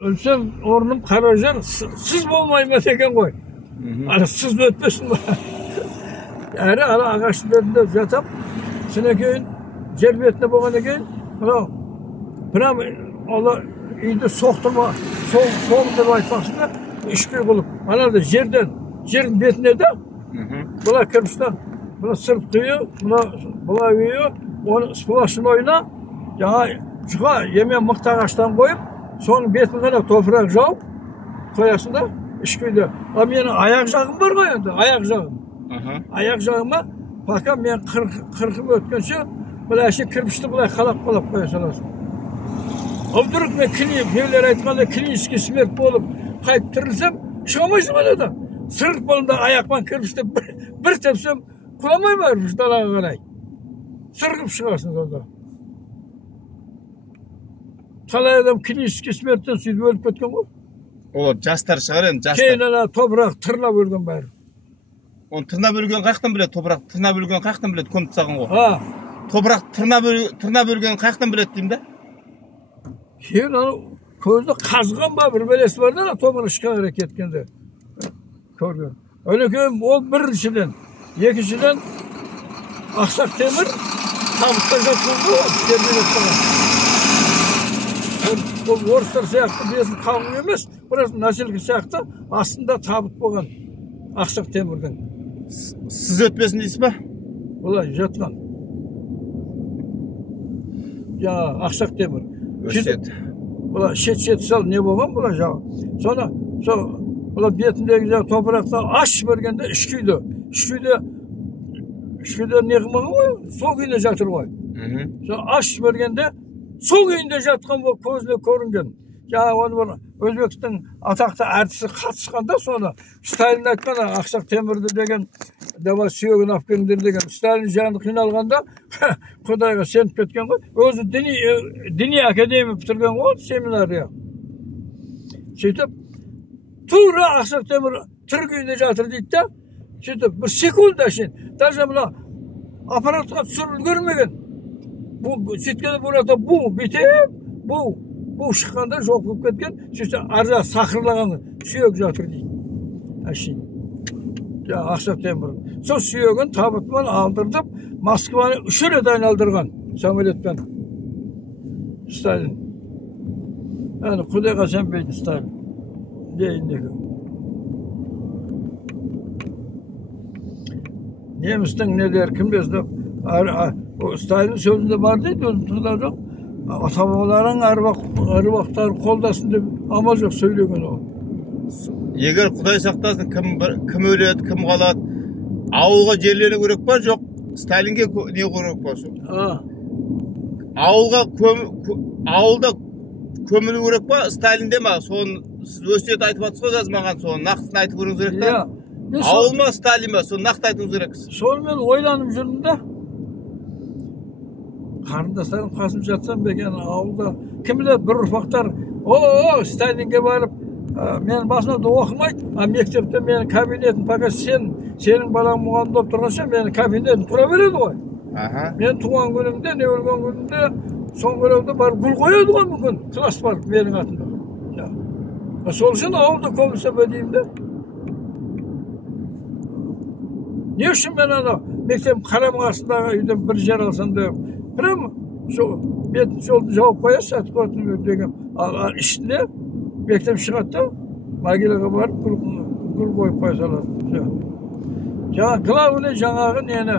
Ölsem ornum Karacan, siz olmayma degen koy. Ana siz ötmesin mi? Yani ana ağaçın önünde yatıp, sinekeyin, cerbiyetine boğana keyin, buna Allah iyide soğukturma, soğuk aytmaksında işkir bulup, ana da yerin betine de, buna kırmıştan, buna sırf kıyıyor, buna uyuyor, onu spılaşın oyuna, çığa yemeğe mıhtı ağaçtan koyup, sonun betine toprak jaup, koyasın da, işkirde. Ama benim ayak jağım var koyanda, ayak jağım. Ayak jağıma, bakam ben 40'ım ötkense, bula şey kırpıştı, bula kalap koyasın. Avduruk ve evler aytmada kliniski smert bolup, kayıp tırılsam, çıkamayız bana da. Sırık bolunda ayakman kırpıştı, bir tepsem, kulamayım varmış dalağa kanay. Sırgıp çıkarsınız orada. Talay adam kliniski smertten süydü ölüp ketken bu. O jastar çıkar endi, jastar. Keyin ana toprak tırna bölgen bari. On tırna bölgen kayaktan bilet, toprak tırna bölgen kayaktan bilet, kömüp sagın go. Ha. Toprak tırna bölgen kayaktan bilet deyim de. Keyin ana közde kazgan ba bir belesi var da toprak çıkar hareketkende. Körgön. Öyle ki o birinciden, ikisinden Aksak Temir tabutta götürdü, yerine falan. Bu Oruslar sayaktı, bizim kavga emez, burası Nasilki sayaktı, aslında tabut boğan Aksak Temir'den. Siz ötmesin deysiz mi? Ulan yatkan. Ya Aksak Temir. Öset. Ulan şet sal ne boğan bulan ya. Sonra ulan betindeki toprakta aş vergende işkiydi. İşkiydi ne kılmağı var? Soğuk inde jatır var. Sonra aş vergende soğuk inde jatkan bu közle görüngen. Ya onu Özbekistan atakta artisti katışkanda sonra Stalin aytkan Aksak Temir'di degen deva suyogun afkendir degen Stalin janı kıynalganda Kudayga senip ketken koy. Özü dini akademi bitirgen koy seminariya. Şöйтіп tuğra Aksak Temir Türkiye'de jatır deydi de şöйтіп bir sekunda şimdi даже mına aparatka sürül görmegen bu setkede burada bu bitip bu çıkanda жоқ болып кеткен сөйтсе аржа сақырлаған сүйек жатыр дейді әшейін Ақсақ Темір сол сүйегін табытпен алдыртып Москваны 3 рет айналдырған самолетпен Сталин yani Құдайға сенбейді Сталин дейіндегі немістің нелер кім біледі Сталин сөзінде бар дейді өзін тұрда жоқ ата-бабаларың аруақтар қолдасын деп амал жоқ сөйлеген ол. Егер Құдай сақтасын кім өледі, кім қалады, ауылға жерлену керек па, жоқ Сталинге не керек па? Ауылда көмілу керек па, Сталинде ма? Соны сіз өсиет айтып жатсыз ғой қазір маған, соны нақтысын айтып көріңіз керек та. Ауыл ма, Сталин ма? Соны нақты айтыңыз керексіз. Сонымен ойланып жүрмін да. Қарындастарым қасым жатсам беген ауылда кім біледі бір ұрпақтар Сталинге барып мен басымда оқымайды мектепте менің кабинетім пока сенің балаң мұғалім болып тұрғанша менің кабинетім тұра береді ғой мен туған күнімде не өлген күнімде соңғы күнімде барып гүл қояды ғой мүмкін класс барып менің атымда сол үшін ауылда көбісі деймін де не үшін мен ана мектеп қарамың астындағы үйден бір жер алсам деп прямо бетін жолды жауып қоясыз сатып қоятын деген ішінде мектеп шығады да могилаға барып гүл қойып қоя салады жаңағы главный жаңағы нені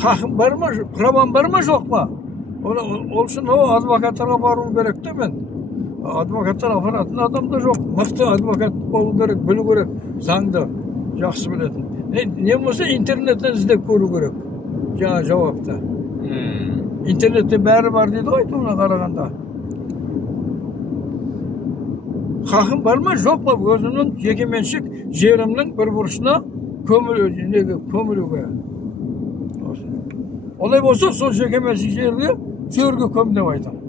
хақым бар ма правам бар ма жоқ па ол үшін адвокаттарға баруым керек те мен адвокаттар апаратын адам да жоқ мықты адвокат болу керек білу керек заңды жақсы білетін не болса интернеттен іздеп көру керек жаңа жауапты интернетте бәрі бар дейді ғой айтуына қарағанда хақым бар ма жоқ па өзімнің жекеменшік жерімнің бір бұрышына көмілуге олай болса сол жекеменшік жерге жерге көм деп айтамын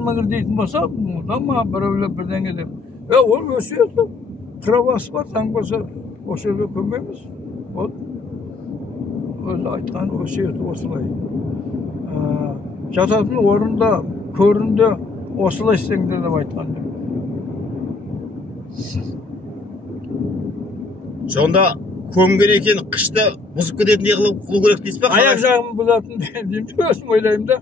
мыңғыр дейтін болса маған біреулер бірдеңе деп ол өсиет правасы бар заң болса Oşu yerge kömeymiz. O özü aytkan ösiyeti osılay. Jatatın orunda, köründe osılay istengler dep aytkan. Sonda kömgeri eken kışta buzup ketетін кылып кылуу керек дейсиз ба? Аяк жағын бұзатын деймін өзім ойлаймын да.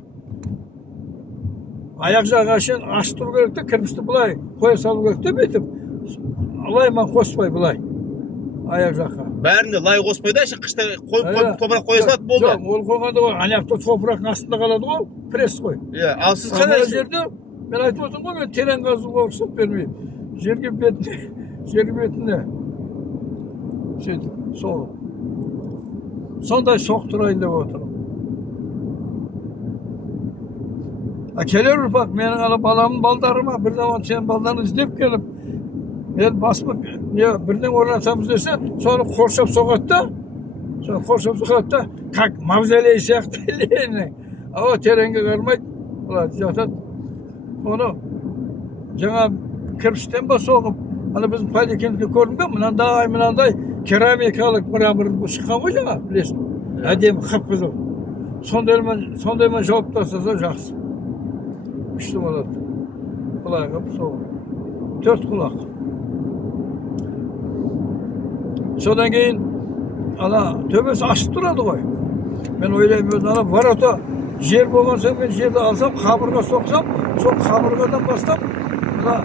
Аяк жағы ашын аш тұру керек те, кірпішті бұлай қоя салу керек те бүйтіп. Алай ман қоспай бұлай. Аяк жаққа. Бәрінде лай қоспайды, қышта қойып топырақ қоя салады болды. Жоқ, ол қойғанда ғой, аяқта топырақтың астында қалады ғой, пресс қой. Иә, ал сіз қандай жерде мен айтып отырмын ғой, мен терең қазуға рұқсат бермеймін. Жерге бетіне сөйтіп, соғып. Сондай соқтырайын деп отырмын. Келер ұрпақ, менің ана баламын балдарыма бір заман сен балдарын іздеп келіп, мен басып, бірден орнатамыз десе, соны қоршап соғады да, как мавзолей сияқты ленің. Ау тереңге қармайды, бұлар жатады. Оны жаңа кірпіштен ба соғып, ана біздің поликенді көрдің бе, мынандай керамикалық мрамор шыққан ғой жаңа, білесің. Әдемі қып-қызыл. Сондаймен жауып тастаса жақсы. Күшті болады. Бұлай қып соғып. 4 құлақ. Содан кейін ана төбесі ашық тұрады ғой. Мен ойлаймын өзін ана ворота жер болған соң мен жерді алсам, қабырға соқсам, сол қабырғадан бастап мына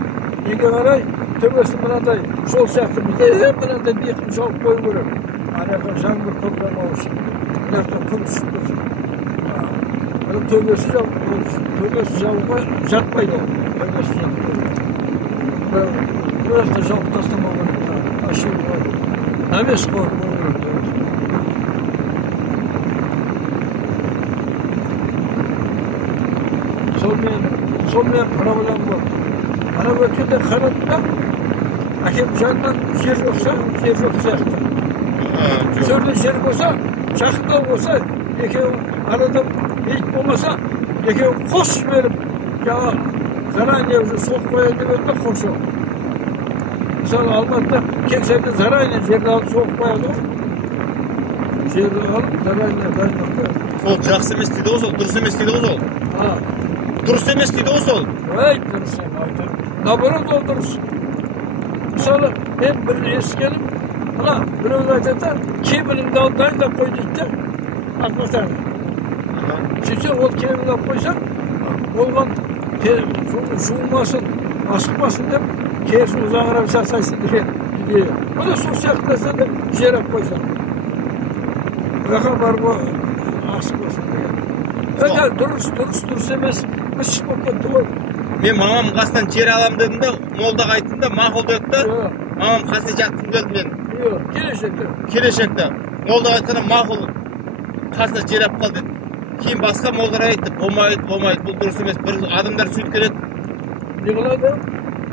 неге қарай төбесі мынандай жол сияқты мынандай биіктің жауып қою керек. Аяққа жаңбыр тоқтамау үшін. Мынаяқтан күн түсіп тұрсын. Төбесі жауға жатпайды. Төбесі жатпайды. Бұяқта жауып тастамау керек. Ашығы бар. Навес қойып керек. Сонымен проблем бар. Ана өткенде қарадым да, әкем жанынан жер жоқса, жер жоқ сияқты. Сөрде жер болса, жақындау болса, екеуі арадан бейт болмаса, екеуі қос жіберіп, жаңа заранее уже соғып қояйын деп еді да қоршау. Мысалы, Алматыда кеңсерде заранее жерді алып соғып қояды ғой. Жерді алып, заранее дайындап қояды. Сол жақсы емес дейді ғой сол, дұрыс емес дейді ғой сол. Дұрыс емес дейді ғой сол. Ой, дұрыс емес. Наоборот, ол дұрыс. Мысалы, мен бір ескенім, мына біреулер айтады, кебініңді алып дайындап қой дейді де, атмосфераны. Сөйтсе, ол кебінді алып қойсаң, болған жуылмасын, асықпасын деп, керісін ұзағырақ жасайсың деген идея. Бұл да су сияқтысын деп, жер алып қойсаң. Бұяқа бар ғой, асықпасын деген. Дұрыс емес, біз шықпап кетті ғой. Мен мамам қасынан жер алам дедім да, молдаға айттым да, мақұл деді да, мамам қасына жаттым дедім мен. Келешекте. Молдаға айтқанда мақұл қасына жер алып қал деді. Кейін басқа молдалар айтты, болмайды, бұл дұрыс емес, бір адамдар сөйтіп келеді. Не қылады?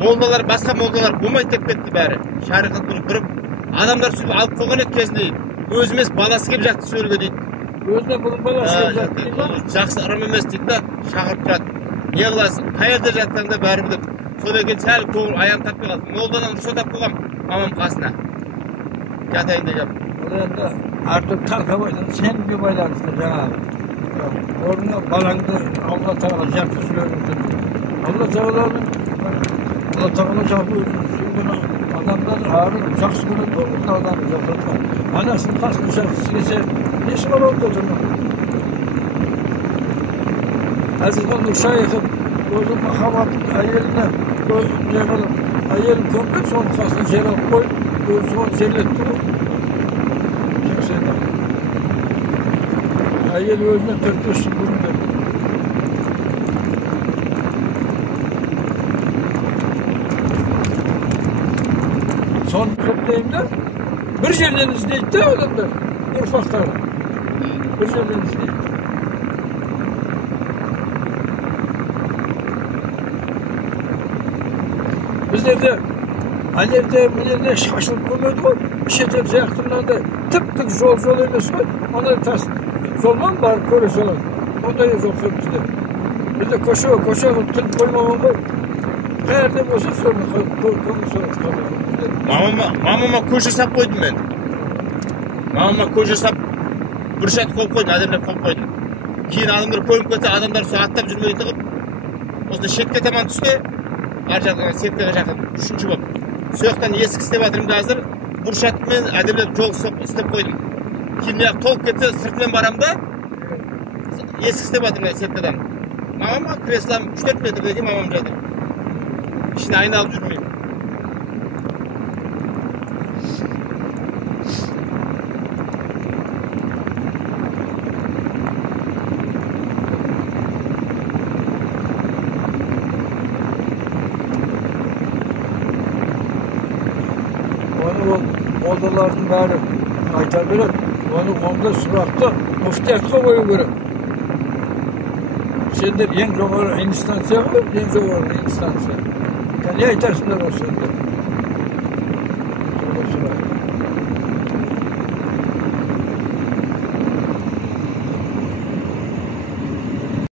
Молдалар, басқа молдалар болмайды деп кетті бәрі. Шариғат тұрып, адамдар сөйтіп алып қойған еді кезінде. Өзі емес, баласы келіп жатты сөйлге дейді. Өзіне бұрын баласы келіп жатты дейді ма? Жақсы ырым емес дейді да, шақырып тұрады. Не қыласың, қайерде жатсаң да бәрі біліп. Содан кейін сәл көңіл аян таппай қалды. Молдадан рұқсат алып қойғам мамам қасына. Жатайын деп. Ол енді артық тарқамайсың, сенімге байланысты жаңағы. Орнына балаңды Алла Тағала жақсы жүргізіп. Алла Тағала жалпы сүйген адамдар арын жақсы көреді ғой, бұл адамды жасатқан. Анасының қасына жақсы келсе, несі бар олда тұрмын? Әзірхан Нұршайықов өзі махаббатын әйеліне әйелін көмген, соның қасына жер алып қойып, өзі соны жерлетті ғой. Әйел өзіне 4-5 жыл бұрын деді. Соны көптеймін да, бір жерден іздейді де адамдар, ұрпақтары. Бір жерден іздейді. Біздерде әлемде мінене шашылып көрмеді ғой, шетел сияқты мынандай тіп-тік жол емес қой, ондай тас жолмен барып көре салады. Ондай жоқ қой бізде. Бізде көше қылып тіліп қоймаған ғой. Nerede olsa sorun. Sorun. Mamama köşe sap koydum ben. Mamama köşe sap burşat koyup koydum, adamlar koyup koydum. Keyin adamlar koyup koysa adamlar su atlap жүрмей тығып, осында шетке таман түсті. Ар жақтан сеткаға жақын 3-ші болып. Сояқтан есік істеп жатырмын қазір. Буршатмен әдемілеп жол істеп қойдым. Кейін мына толып кетсе сыртымен барам да есік істеп жатырмын сеткадан. Мамама креслом 3-4 метрдегі мамам жатыр. İşini айналып жүрмеймін. Odalarının bari aytar berip, onu onda suratda muftiyatga koyu berip. Sender en жоғары instansiya var, en жоғары instansiya. Ne aytarsınlar o sende?